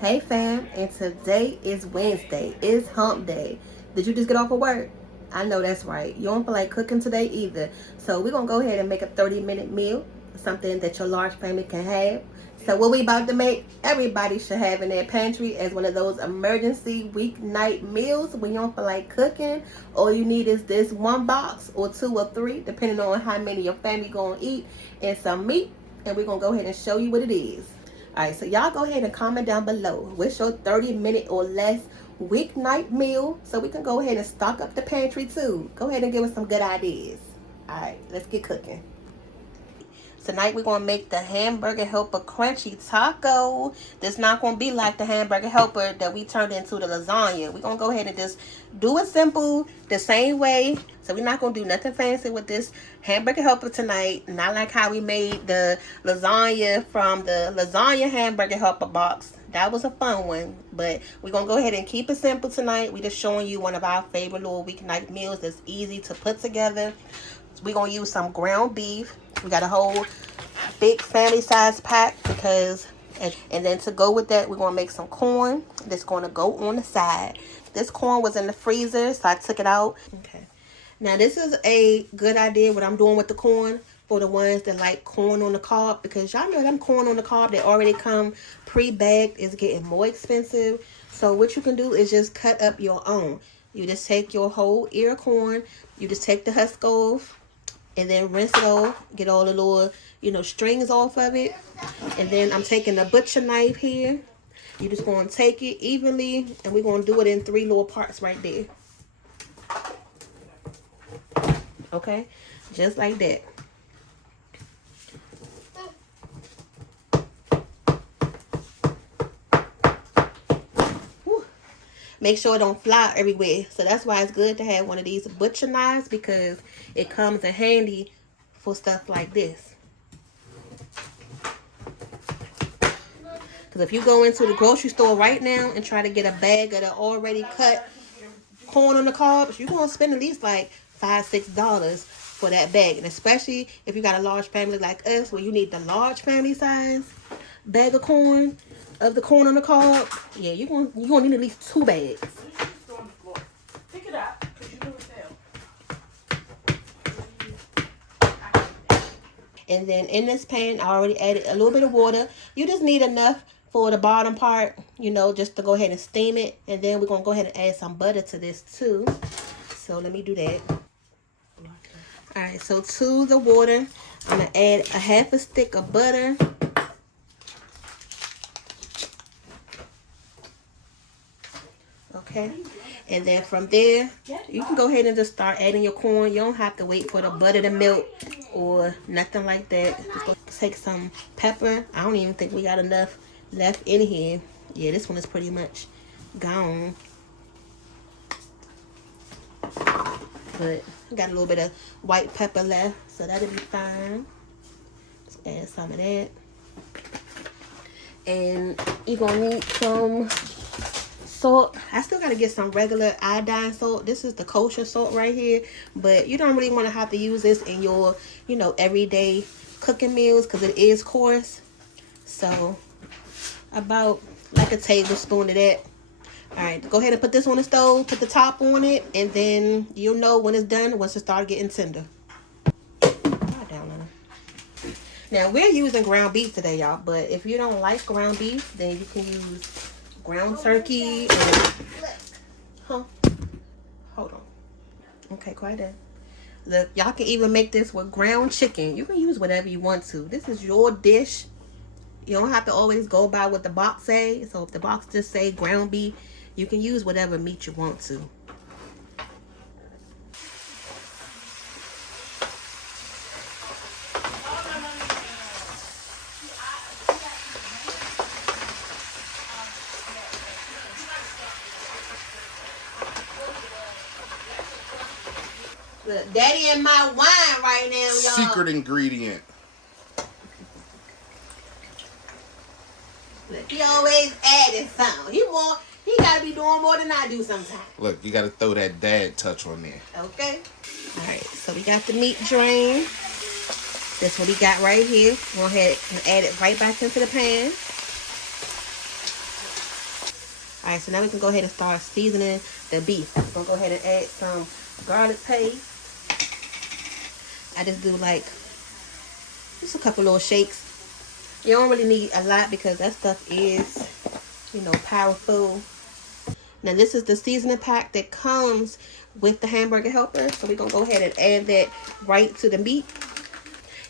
Hey fam, and today is Wednesday. It's hump day. Did you just get off of work? I know that's right. You don't feel like cooking today either. So we're going to go ahead and make a 30-minute meal, something that your large family can have. So what we about to make, everybody should have in their pantry as one of those emergency weeknight meals when you don't feel like cooking. All you need is this one box or two or three, depending on how many your family going to eat, and some meat. And we're going to go ahead and show you what it is. Alright, so y'all go ahead and comment down below what's your 30-minute or less weeknight meal so we can go ahead and stock up the pantry too. Go ahead and give us some good ideas. Alright, let's get cooking. Tonight we're going to make the Hamburger Helper Crunchy Taco. This not going to be like the Hamburger Helper that we turned into the lasagna. We're going to go ahead and just do it simple, the same way. So we're not going to do nothing fancy with this Hamburger Helper tonight. Not like how we made the lasagna from the lasagna Hamburger Helper box. That was a fun one. But we're going to go ahead and keep it simple tonight. We're just showing you one of our favorite little weeknight meals that's easy to put together. We're going to use some ground beef. We got a whole big family size pack because, and then to go with that, we're going to make some corn that's going to go on the side. This corn was in the freezer, so I took it out. Okay. Now, this is a good idea what I'm doing with the corn for the ones that like corn on the cob, because y'all know them corn on the cob that already come pre-bagged is getting more expensive. So what you can do is just cut up your own. You just take your whole ear of corn, you just take the husk off, and then rinse it off, get all the little, strings off of it. And then I'm taking a butcher knife here. You're just going to take it evenly, and we're going to do it in 3 little parts right there. Okay? Just like that. Whew. Make sure it don't fly everywhere. So that's why it's good to have one of these butcher knives, because it comes in handy for stuff like this. Because if you go into the grocery store right now and try to get a bag of the already cut corn on the cob, you're going to spend at least like $5-6 for that bag. And especially if you got a large family like us, where you need the large family size bag of corn, of the corn on the cob, yeah, you're going to need at least 2 bags. Pick it up, because you know it's there. And then in this pan, I already added a little bit of water. You just need enough for the bottom part, just to go ahead and steam it. And then we're going to go ahead and add some butter to this too. So let me do that. Alright, so to the water, I'm going to add a 1/2 stick of butter. Okay. And then from there, you can go ahead and just start adding your corn. You don't have to wait for the butter to melt or nothing like that. Just go take some pepper. I don't even think we got enough left in here. Yeah, this one is pretty much gone. But got a little bit of white pepper left, so that'll be fine. Let's add some of that. And you're gonna need some salt. I still gotta get some regular iodine salt. This is the kosher salt right here, but you don't really want to have to use this in your everyday cooking meals because it is coarse. So about like a tablespoon of that. All right, go ahead and put this on the stove, put the top on it, and then you'll know when it's done once it starts getting tender. Now we're using ground beef today, y'all, but if you don't like ground beef, then you can use ground turkey or hold on. Okay, quiet down. Look, y'all can even make this with ground chicken. You can use whatever you want to. This is your dish. You don't have to always go by what the box say. So if the box just say ground beef, you can use whatever meat you want to. Look, Daddy and my wine right now, y'all. Secret ingredient. Look, he always adding something. He gotta be doing more than I do sometimes. Look, you gotta throw that dad touch on there. Okay. Alright, so we got the meat drained. That's what we got right here. Go ahead and add it right back into the pan. Alright, so now we can go ahead and start seasoning the beef. I'm going to go ahead and add some garlic paste. I just do like just a couple little shakes. You don't really need a lot because that stuff is, you know, powerful. Now this is the seasoning pack that comes with the hamburger helper. So we're going to go ahead and add that right to the meat.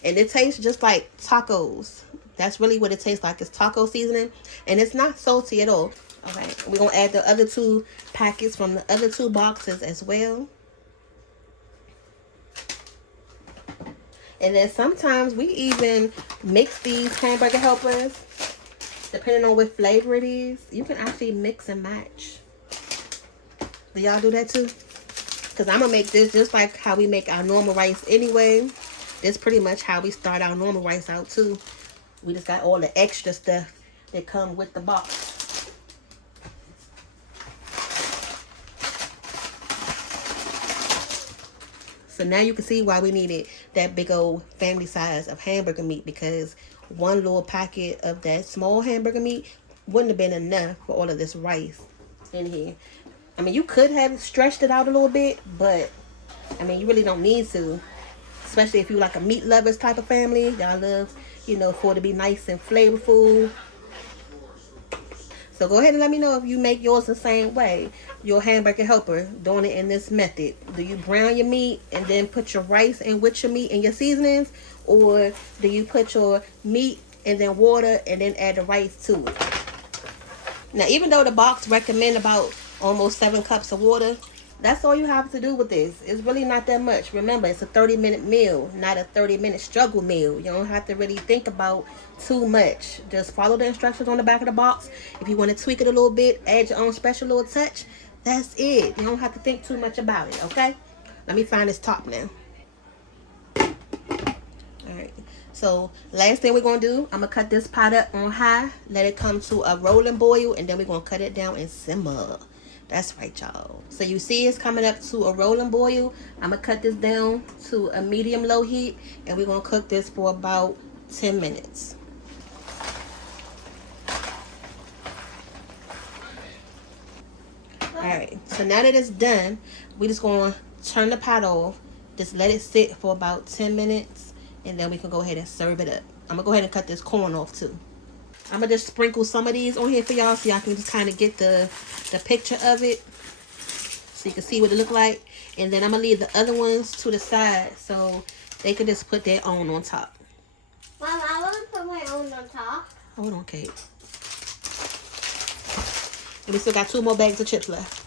And it tastes just like tacos. That's really what it tastes like. It's taco seasoning. And it's not salty at all. Okay, we're going to add the other 2 packets from the other 2 boxes as well. And then sometimes we even mix these hamburger helpers. Depending on what flavor it is, you can actually mix and match. Do y'all do that too? Because I'm going to make this just like how we make our normal rice anyway. This pretty much how we start our normal rice out too. We just got all the extra stuff that come with the box. So now you can see why we needed that big old family size of hamburger meat, because one little packet of that small hamburger meat wouldn't have been enough for all of this rice in here. I mean, you could have stretched it out a little bit, but I mean, you really don't need to. Especially if you like a meat lovers type of family. Y'all love, you know, for it to be nice and flavorful. So go ahead and let me know if you make yours the same way. Your hamburger helper, doing it in this method. Do you brown your meat and then put your rice in with your meat and your seasonings? Or do you put your meat and then water and then add the rice to it? Now, even though the box recommend about almost 7 cups of water, that's all you have to do with this. It's really not that much. Remember, it's a 30-minute meal, not a 30-minute struggle meal. You don't have to really think about too much. Just follow the instructions on the back of the box. If you want to tweak it a little bit, add your own special little touch, that's it. You don't have to think too much about it, okay? Let me find this top now. Alright, so last thing we're going to do, I'm going to cut this pot up on high, let it come to a rolling boil, and then we're going to cut it down and simmer. That's right, y'all. So you see it's coming up to a rolling boil. I'm going to cut this down to a medium-low heat, and we're going to cook this for about 10 minutes. Alright, so now that it's done, we're just going to turn the pot off. Just let it sit for about 10 minutes, and then we can go ahead and serve it up. I'm going to go ahead and cut this corn off, too. I'm going to just sprinkle some of these on here for y'all so y'all can just kind of get the picture of it. So you can see what it look like. And then I'm going to leave the other ones to the side so they can just put their own on top. Mom, I want to put my own on top. Hold on, Kate. And we still got 2 more bags of chips left.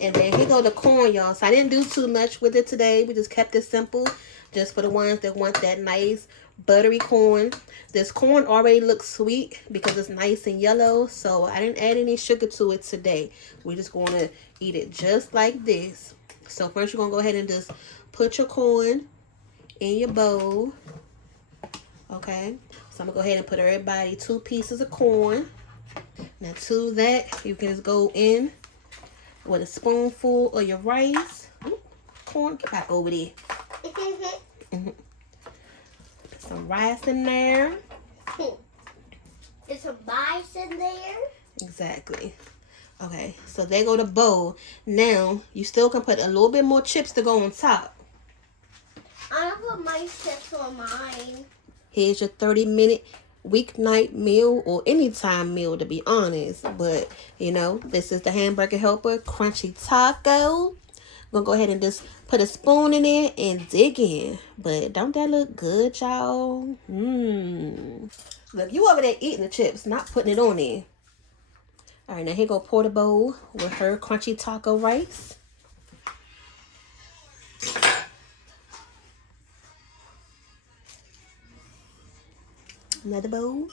And then here go the corn, y'all. So I didn't do too much with it today. We just kept it simple. Just for the ones that want that nice buttery corn. This corn already looks sweet because it's nice and yellow. So I didn't add any sugar to it today. We're just going to eat it just like this. So first you're going to go ahead and just put your corn in your bowl. Okay. So I'm going to go ahead and put everybody 2 pieces of corn. Now to that, you can just go in with a spoonful of your rice. Corn, get back over there. Some rice in there. There's some rice in there. Exactly. Okay, so there go the bowl. Now, you still can put a little bit more chips to go on top. I'm gonna put my chips on mine. Here's your 30-minute weeknight meal or anytime meal, to be honest. But, you know, this is the Hamburger Helper Crunchy Taco. I'm gonna go ahead and just put a spoon in there and dig in. But don't that look good, y'all? Look, you over there eating the chips, not putting it on there. All right, now here go Porter Bowl with her crunchy taco rice. Another bowl.